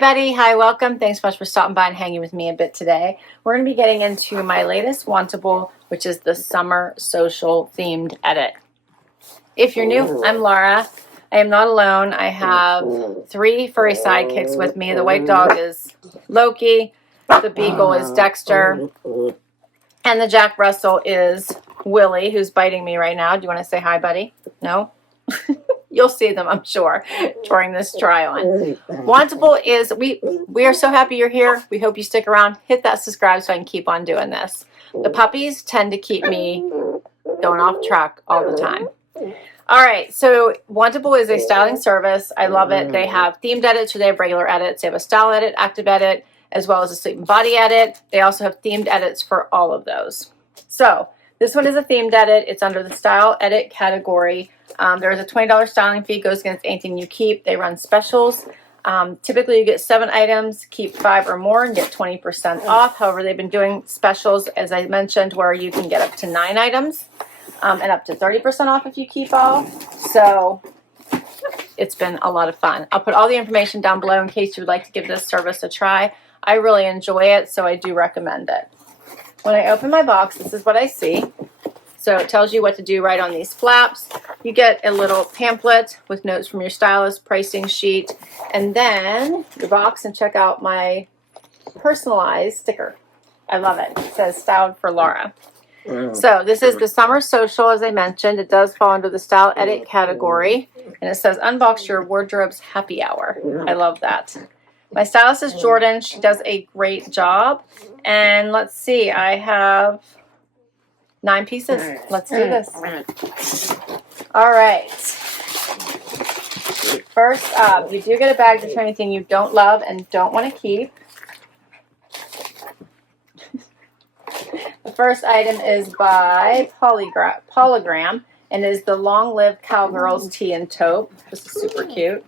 everybody. Hi, welcome. Thanks so much for stopping by and hanging with me a bit today. We're going to be getting into my latest Wantable, which is the summer social themed edit. If you're new, I'm Laura. I am not alone. I have 3 furry sidekicks with me. The white dog is Loki, the beagle is Dexter, and the Jack Russell is Willie, who's biting me right now. Do you want to say hi, buddy? No? You'll see them, I'm sure, during this try on. Wantable is, we are so happy you're here. We hope you stick around. Hit that subscribe so I can keep on doing this. The puppies tend to keep me going off track all the time. All right, so Wantable is a styling service. I love it. They have themed edits or they have regular edits. They have a style edit, active edit, as well as a sleep and body edit. They also have themed edits for all of those. So this one is a themed edit. It's under the style edit category. There is a $20 styling fee, goes against anything you keep. They run specials. Typically you get 7 items, keep 5 or more and get 20% off. However, they've been doing specials, as I mentioned, where you can get up to 9 items and up to 30% off if you keep all. So it's been a lot of fun. I'll put all the information down below in case you would like to give this service a try. I really enjoy it, so I do recommend it. When I open my box, this is what I see. So it tells you what to do right on these flaps. You get a little pamphlet with notes from your stylist, pricing sheet, and then your box, and check out my personalized sticker. I love it. It says Styled for Laura. So this is the summer social, as I mentioned. It does fall under the style edit category, and it says unbox your wardrobe's happy hour. I love that. My stylist is Jaidynn. She does a great job. And let's see, I have 9 pieces. Let's do this. All right. First up, you do get a bag to turn anything you don't love and don't want to keep. The first item is by Polagram and is the Long Live Cowgirls tee and taupe. This is super cute.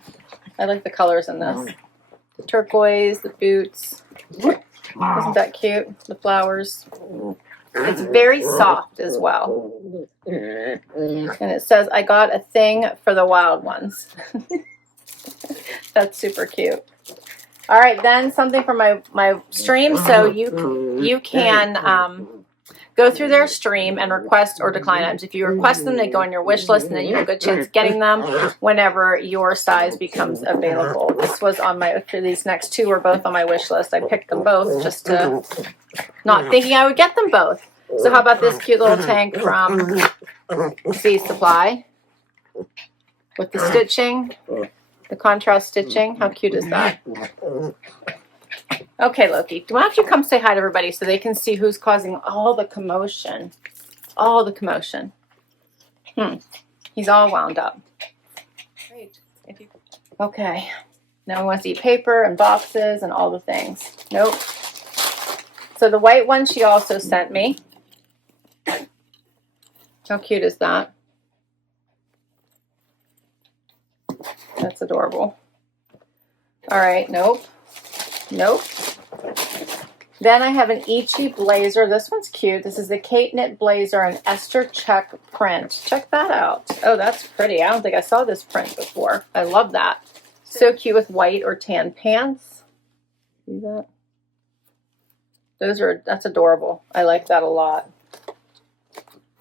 I like the colors in this. The turquoise, the boots. Isn't that cute? The flowers. It's very soft as well. And it says, I got a thing for the wild ones. That's super cute. All right, then something from my stream. So you can go through their stream and request or decline items. If you request them, they go on your wish list, and then you have a good chance of getting them whenever your size becomes available. This was on my, these next 2 were both on my wish list. I picked them both just to, not thinking I would get them both. So how about this cute little tank from C Supply with the stitching, the contrast stitching. How cute is that? Okay, Loki, why don't you come say hi to everybody so they can see who's causing all the commotion? All the commotion. He's all wound up. Great. Okay. Now we want to see paper and boxes and all the things. Nope. So the white one she also sent me. How cute is that? That's adorable. All right, nope. Nope. Then I have an ICHI blazer. This one's cute. This is the Kate Knit blazer and Esther check print. Check that out. Oh, that's pretty. I don't think I saw this print before. I love that. So cute with white or tan pants. See that? That's adorable. I like that a lot.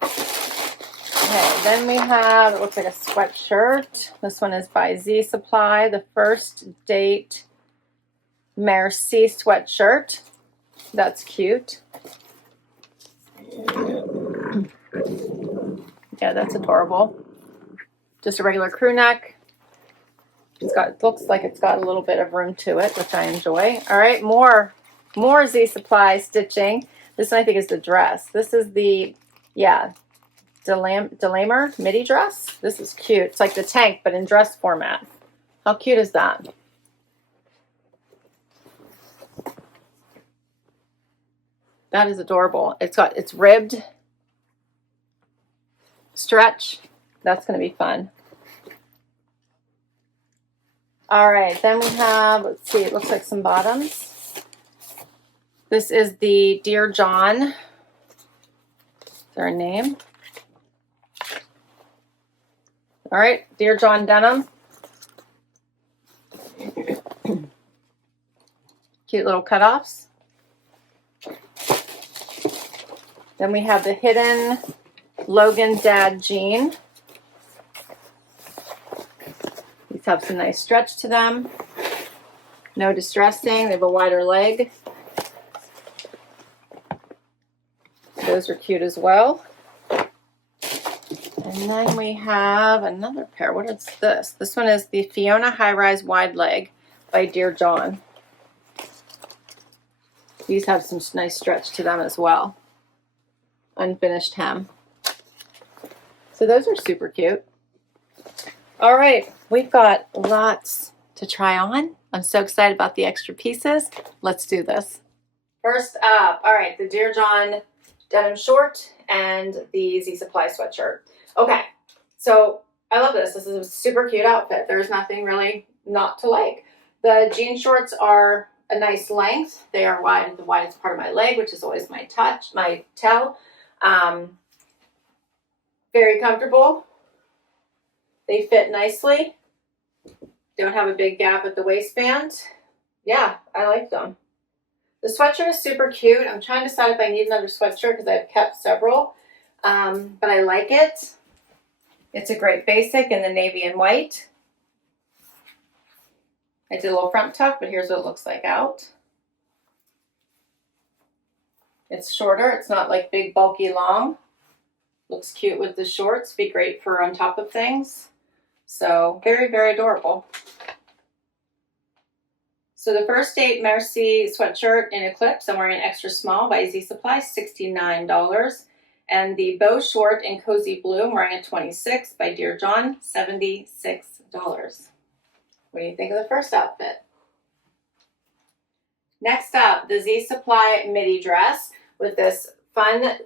Okay, then we have, it looks like a sweatshirt. This one is by Z Supply, the First Date Merci sweatshirt. That's cute. Yeah, that's adorable. Just a regular crew neck. It looks like it's got a little bit of room to it, which I enjoy. All right, more Z Supply stitching. This one I think is the dress. This is the, yeah, Delamer Midi dress. This is cute. It's like the tank, but in dress format. How cute is that? That is adorable. It's ribbed stretch. That's going to be fun. All right, then we have, let's see, it looks like some bottoms. This is the Dear John. Is there a name? All right, Dear John denim. Cute little cutoffs. Then we have the hidden Logan dad jean. These have some nice stretch to them. No distressing. They have a wider leg. Those are cute as well. And then we have another pair. What is this? This one is the Fiona High Rise Wide Leg by Dear John. These have some nice stretch to them as well. Unfinished hem. So those are super cute. All right, we've got lots to try on. I'm so excited about the extra pieces. Let's do this. First up, all right, the Dear John denim short and the Z Supply sweatshirt. Okay, so I love this. This is a super cute outfit. There's nothing really not to like. The jean shorts are a nice length. They are wide, the widest part of my leg, which is always my tell. Very comfortable. They fit nicely. Don't have a big gap at the waistband. Yeah, I like them. The sweatshirt is super cute. I'm trying to decide if I need another sweatshirt because I've kept several, but I like it. It's a great basic in the navy and white. I did a little front tuck, but here's what it looks like out. It's shorter. It's not like big, bulky, long. Looks cute with the shorts. Be great for on top of things. So very, very adorable. So the First Date Merci sweatshirt in Eclipse, I'm wearing an extra small by Z Supply, $69. And the Beau short in Cozy Blue, I'm wearing a 26 by Dear John, $76. What do you think of the first outfit? Next up, the Z Supply midi dress with this fun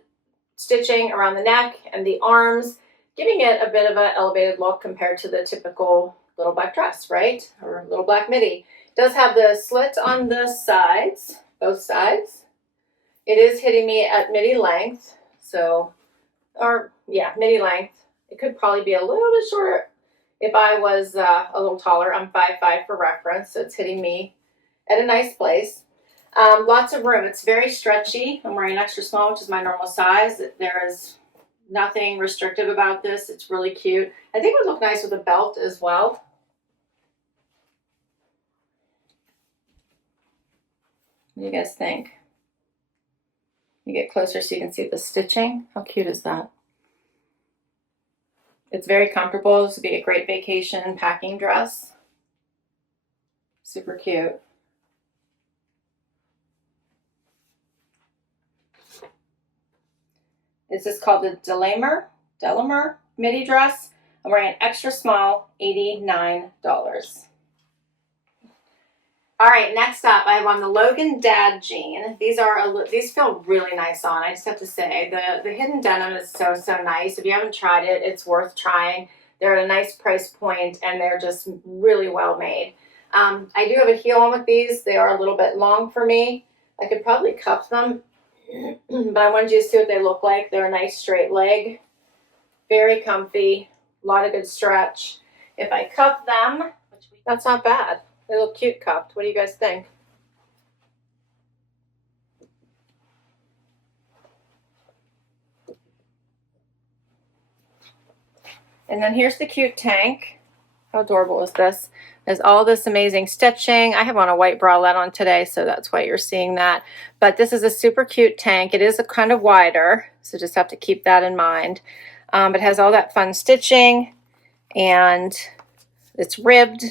stitching around the neck and the arms, giving it a bit of an elevated look compared to the typical little black dress, right? Or little black midi. It does have the slit on the sides, both sides. It is hitting me at midi length, so, or yeah, midi length. It could probably be a little bit shorter if I was a little taller. I'm 5'5" for reference, so it's hitting me at a nice place. Lots of room. It's very stretchy. I'm wearing an extra small, which is my normal size. There is nothing restrictive about this. It's really cute. I think it would look nice with a belt as well. What do you guys think? You get closer so you can see the stitching. How cute is that? It's very comfortable. This would be a great vacation packing dress. Super cute. This is called the Delamer midi dress. I'm wearing an extra small, $89. All right, next up, I have on the Logan dad jean. These feel really nice on. I just have to say, the hidden denim is so nice. If you haven't tried it, it's worth trying. They're at a nice price point, and they're just really well made. I do have a heel on with these. They are a little bit long for me. I could probably cuff them, but I wanted you to see what they look like. They're a nice straight leg, very comfy, a lot of good stretch. If I cuff them, that's not bad. They look cute cuffed. What do you guys think? And then here's the cute tank. How adorable is this? There's all this amazing stitching. I have on a white bralette on today, so that's why you're seeing that. But this is a super cute tank. It is a kind of wider, so just have to keep that in mind. It has all that fun stitching, and it's ribbed.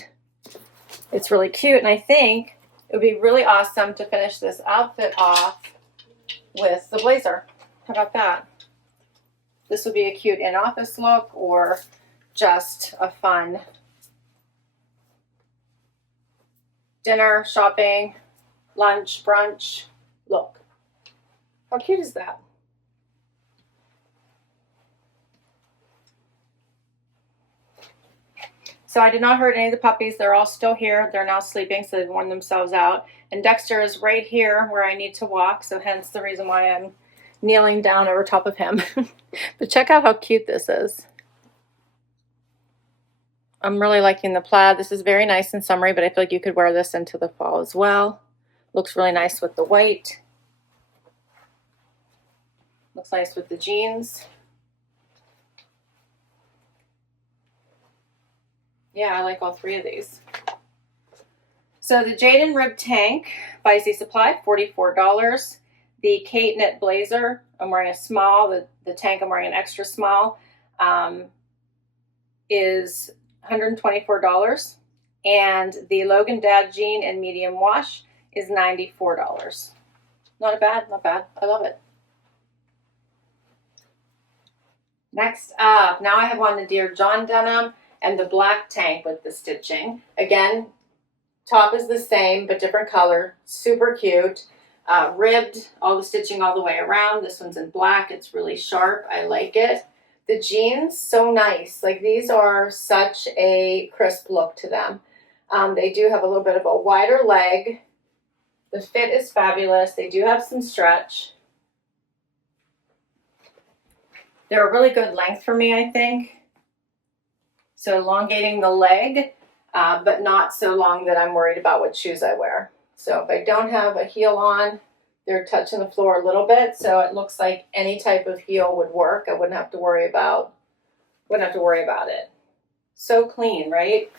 It's really cute, and I think it would be really awesome to finish this outfit off with the blazer. How about that? This would be a cute in-office look or just a fun dinner, shopping, lunch, brunch look. How cute is that? So I did not hurt any of the puppies. They're all still here. They're now sleeping, so they've worn themselves out. And Dexter is right here where I need to walk, so hence the reason why I'm kneeling down over top of him. But check out how cute this is. I'm really liking the plaid. This is very nice and summery, but I feel like you could wear this into the fall as well. Looks really nice with the white. Looks nice with the jeans. Yeah, I like all three of these. So the Jaidynn Rib Tank by ICHI Supply, $44. The Kate Knit Blazer, I'm wearing a small. The tank, I'm wearing an extra small, is $124. And the Logan Dad Jean in medium wash is $94. Not bad, not bad. I love it. Next up, now I have on the Dear John denim and the black tank with the stitching. Again, top is the same, but different color. Super cute. Ribbed, all the stitching all the way around. This one's in black. It's really sharp. I like it. The jeans, so nice. Like, these are such a crisp look to them. They do have a little bit of a wider leg. The fit is fabulous. They do have some stretch. They're a really good length for me, I think. So elongating the leg, but not so long that I'm worried about what shoes I wear. So if I don't have a heel on, they're touching the floor a little bit, so it looks like any type of heel would work. I wouldn't have to worry about it. So clean, right?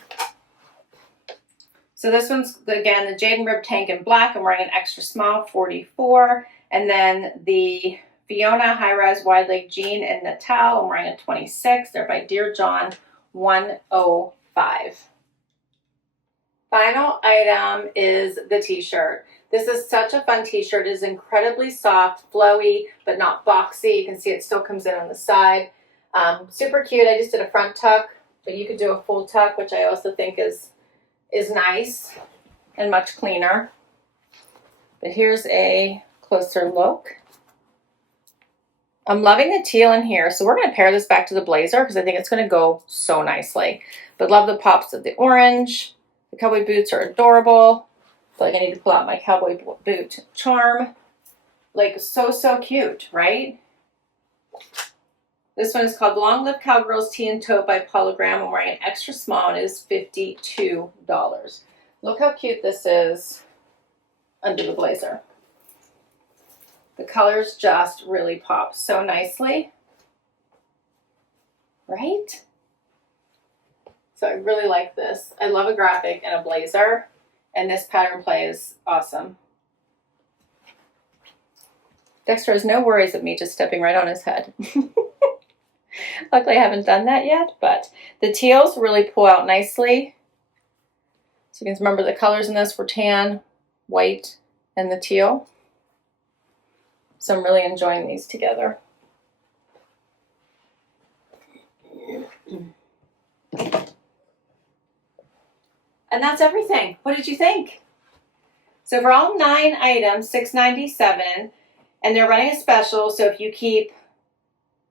So this one's, again, the Jaidynn Rib Tank in black. I'm wearing an extra small, 44. And then the Fiona High Rise Wide Leg Jean in Natal, I'm wearing a 26. They're by Dear John, 105. Final item is the t-shirt. This is such a fun t-shirt. It is incredibly soft, flowy, but not boxy. You can see it still comes in on the side. Super cute. I just did a front tuck, but you could do a full tuck, which I also think is nice and much cleaner. But here's a closer look. I'm loving the teal in here, so we're going to pair this back to the blazer because I think it's going to go so nicely. But love the pops of the orange. The cowboy boots are adorable. I feel like I need to pull out my cowboy boot charm. Like, so cute, right? This one is called Long Live Cowgirls Tee and Tote by Polagram. I'm wearing an extra small and it is $52. Look how cute this is under the blazer. The colors just really pop so nicely, right? So I really like this. I love a graphic and a blazer, and this pattern play is awesome. Dexter has no worries of me just stepping right on his head. Luckily I haven't done that yet, but the teals really pull out nicely. So you can remember the colors in this were tan, white, and the teal. So I'm really enjoying these together. And that's everything. What did you think? So for all 9 items, $6.97, and they're running a special. So if you keep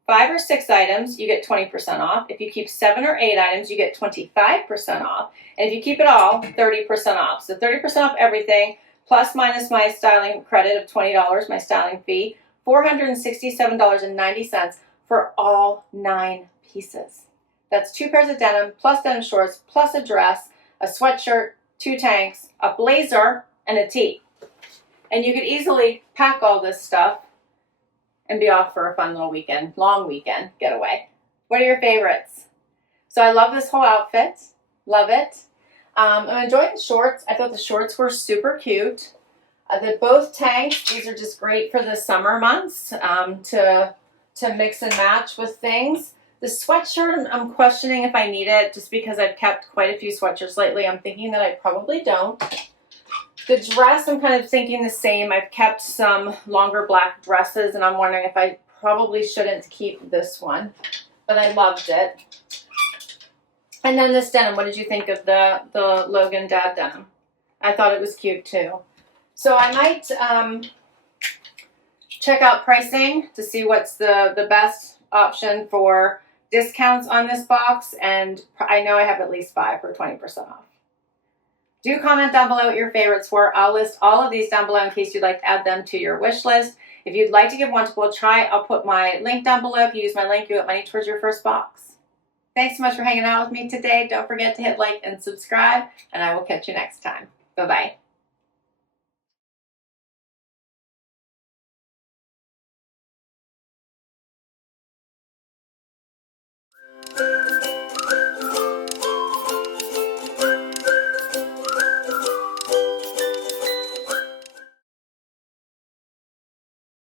5 or 6 items, you get 20% off. If you keep 7 or 8 items, you get 25% off. And if you keep it all, 30% off. So 30% off everything, plus minus my styling credit of $20, my styling fee, $467.90 for all 9 pieces. That's 2 pairs of denim, plus denim shorts, plus a dress, a sweatshirt, 2 tanks, a blazer, and a tee. And you could easily pack all this stuff and be off for a fun little weekend, long weekend getaway. What are your favorites? So I love this whole outfit. Love it. I'm enjoying the shorts. I thought the shorts were super cute. Both tanks, these are just great for the summer months to mix and match with things. The sweatshirt, I'm questioning if I need it just because I've kept quite a few sweatshirts lately. I'm thinking that I probably don't. The dress, I'm kind of thinking the same. I've kept some longer black dresses, and I'm wondering if I probably shouldn't keep this one. But I loved it. And then this denim, what did you think of the Logan Dad denim? I thought it was cute too. So I might check out pricing to see what's the best option for discounts on this box, and I know I have at least 5 for 20% off. Do comment down below what your favorites were. I'll list all of these down below in case you'd like to add them to your wish list. If you'd like to give Wantable a try, I'll put my link down below. If you use my link, you get money towards your first box. Thanks so much for hanging out with me today. Don't forget to hit like and subscribe, and I will catch you next time. Bye-bye.